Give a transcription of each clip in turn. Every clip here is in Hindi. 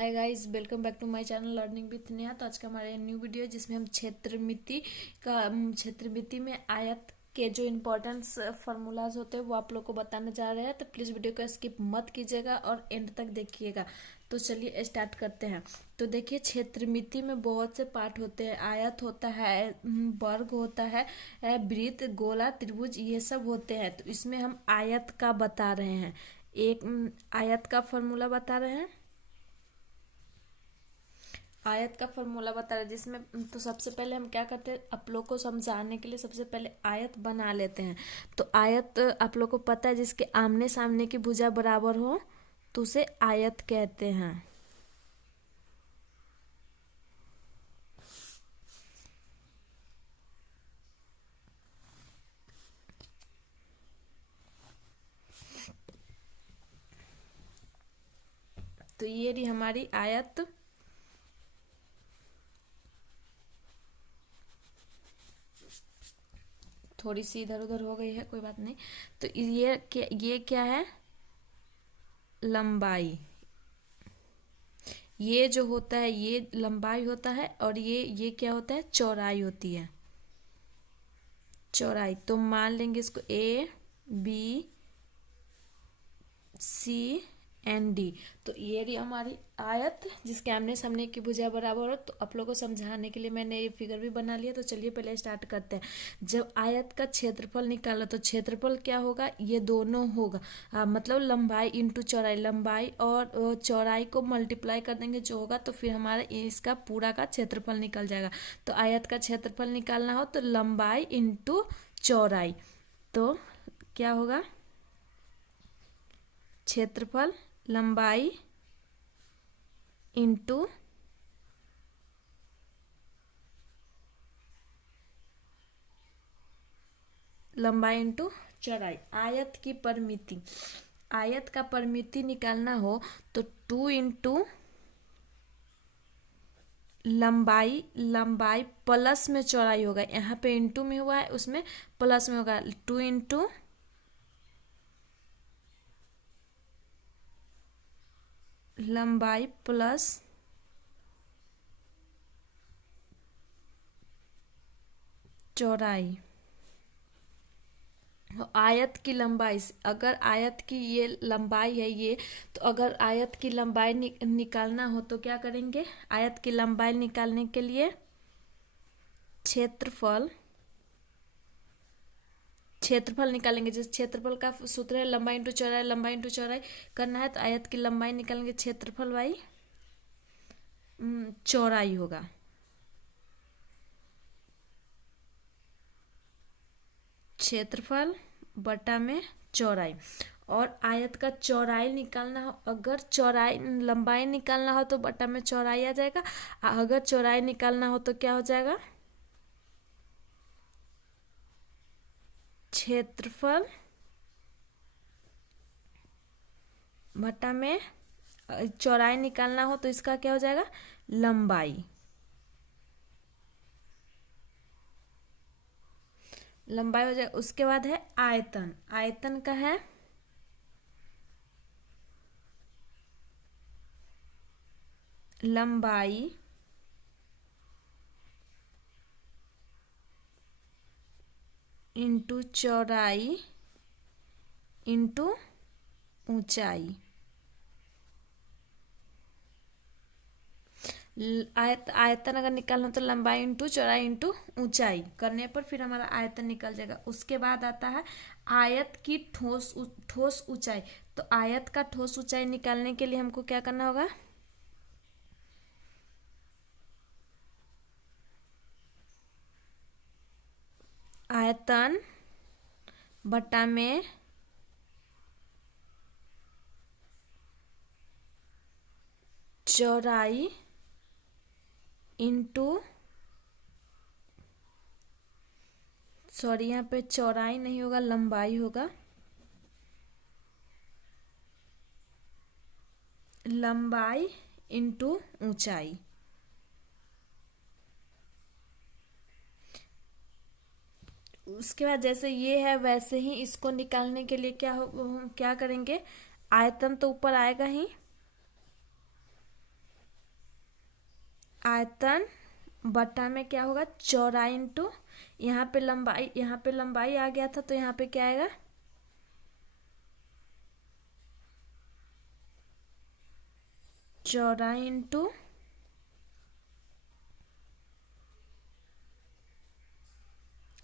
Hi guys, welcome back to my channel learning with Neha. तो आज का हमारा न्यू वीडियो है जिसमें हम क्षेत्रमिति में आयत के जो इम्पोर्टेंस फार्मूलाज होते हैं वो आप लोग को बताने जा रहे हैं। तो प्लीज़ वीडियो को स्किप मत कीजिएगा और एंड तक देखिएगा। तो चलिए स्टार्ट करते हैं। तो देखिए, क्षेत्रमिति में बहुत से पार्ट होते हैं। आयत होता है, वर्ग होता है, वृत्त, गोला, त्रिभुज, ये सब होते हैं। तो इसमें हम आयत का बता रहे हैं। आयत का फॉर्मूला बता रहे हैं। आयत का फॉर्मूला बता रहे हैं जिसमें तो सबसे पहले हम क्या करते हैं, आप लोग को समझाने के लिए सबसे पहले आयत बना लेते हैं। तो आयत आप लोग को पता है, जिसके आमने सामने की भुजा बराबर हो तो उसे आयत कहते हैं। तो ये रही हमारी आयत। थोड़ी सी इधर उधर हो गई है, कोई बात नहीं। तो ये क्या है, लंबाई। ये जो होता है ये लंबाई होता है, और ये क्या होता है, चौड़ाई होती है। चौड़ाई तो मान लेंगे इसको A B C and D. तो ये रही हमारी आयत जिसके आमने सामने की भुजा बराबर हो। तो आप लोगों को समझाने के लिए मैंने ये फिगर भी बना लिया। तो चलिए पहले स्टार्ट करते हैं। जब आयत का क्षेत्रफल निकाला तो क्षेत्रफल क्या होगा, ये दोनों होगा। मतलब लंबाई इंटू चौड़ाई, लंबाई और चौड़ाई को मल्टीप्लाई कर देंगे जो होगा, तो फिर हमारा इसका पूरा का क्षेत्रफल निकल जाएगा। तो आयत का क्षेत्रफल निकालना हो तो लंबाई इंटू चौड़ाई, तो क्या होगा, क्षेत्रफल लंबाई इंटू चौड़ाई। आयत की परिमिति, आयत का परिमिति निकालना हो तो 2 इंटू लंबाई प्लस में चौड़ाई होगा। यहाँ पे इंटू में हुआ है, उसमें प्लस में होगा। 2 इंटू लंबाई प्लस चौड़ाई। आयत की लंबाई, अगर आयत की ये लंबाई है ये, तो अगर आयत की लंबाई निकालना हो तो क्या करेंगे, आयत की लंबाई निकालने के लिए क्षेत्रफल निकालेंगे। जैसे क्षेत्रफल का सूत्र है लंबाई इंटू चौड़ाई, लंबाई इंटू चौड़ाई करना है तो आयत की लंबाई निकालेंगे, क्षेत्रफल बाई चौड़ाई होगा। क्षेत्रफल बटा में चौड़ाई। और आयत का चौड़ाई निकालना हो, अगर चौड़ाई लंबाई निकालना हो तो बटा में चौड़ाई आ जाएगा। अगर चौड़ाई निकालना हो तो क्या हो जाएगा, क्षेत्रफल बटा में चौड़ाई निकालना हो तो इसका क्या हो जाएगा, लंबाई हो जाएगा। उसके बाद है आयतन। आयतन का है लंबाई इंटू चौड़ाई इंटू ऊंचाई। आयतन अगर निकालना हो तो लंबाई इंटू चौड़ाई इंटू ऊंचाई करने पर फिर हमारा आयतन निकल जाएगा। उसके बाद आता है आयत की ठोस ऊंचाई। तो आयत का ठोस ऊंचाई निकालने के लिए हमको क्या करना होगा, आयतन बटा में चौड़ाई इंटू, सॉरी यहाँ पे चौड़ाई नहीं होगा, लंबाई होगा। लंबाई इंटू ऊंचाई। उसके बाद जैसे ये है वैसे ही इसको निकालने के लिए क्या करेंगे, आयतन तो ऊपर आएगा ही, आयतन बटा में क्या होगा, चौड़ाई इंटू यहाँ पे लंबाई, यहाँ पे लंबाई आ गया था तो यहाँ पे क्या आएगा, चौड़ाई इंटू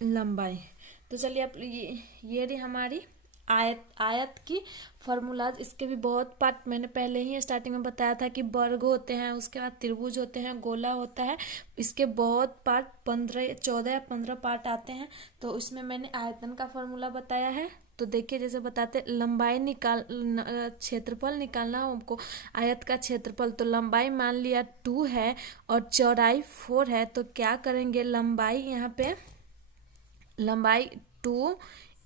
लंबाई। तो चलिए आप ये रही हमारी आयत की फॉर्मूलाज। इसके भी बहुत पार्ट मैंने पहले ही स्टार्टिंग में बताया था कि वर्ग होते हैं, उसके बाद त्रिभुज होते हैं, गोला होता है, इसके बहुत पार्ट 14 या 15 पार्ट आते हैं। तो उसमें मैंने आयतन का फॉर्मूला बताया है। तो देखिए जैसे बताते लंबाई क्षेत्रफल निकालना हो हमको, आयत का क्षेत्रफल। तो लंबाई मान लिया 2 है और चौड़ाई 4 है, तो क्या करेंगे, लंबाई यहाँ पे लंबाई 2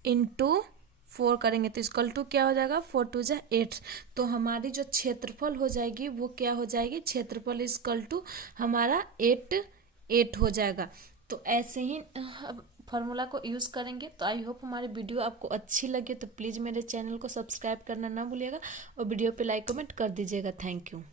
इंटू 4 करेंगे तो इसकल टू क्या हो जाएगा, 4 2 जा 8। तो हमारी जो क्षेत्रफल हो जाएगी वो क्या हो जाएगी, क्षेत्रफल इसकल टू हमारा 8 हो जाएगा। तो ऐसे ही फार्मूला को यूज़ करेंगे। तो आई होप हमारी वीडियो आपको अच्छी लगे तो प्लीज़ मेरे चैनल को सब्सक्राइब करना ना भूलिएगा और वीडियो पे लाइक कमेंट कर दीजिएगा। Thank you.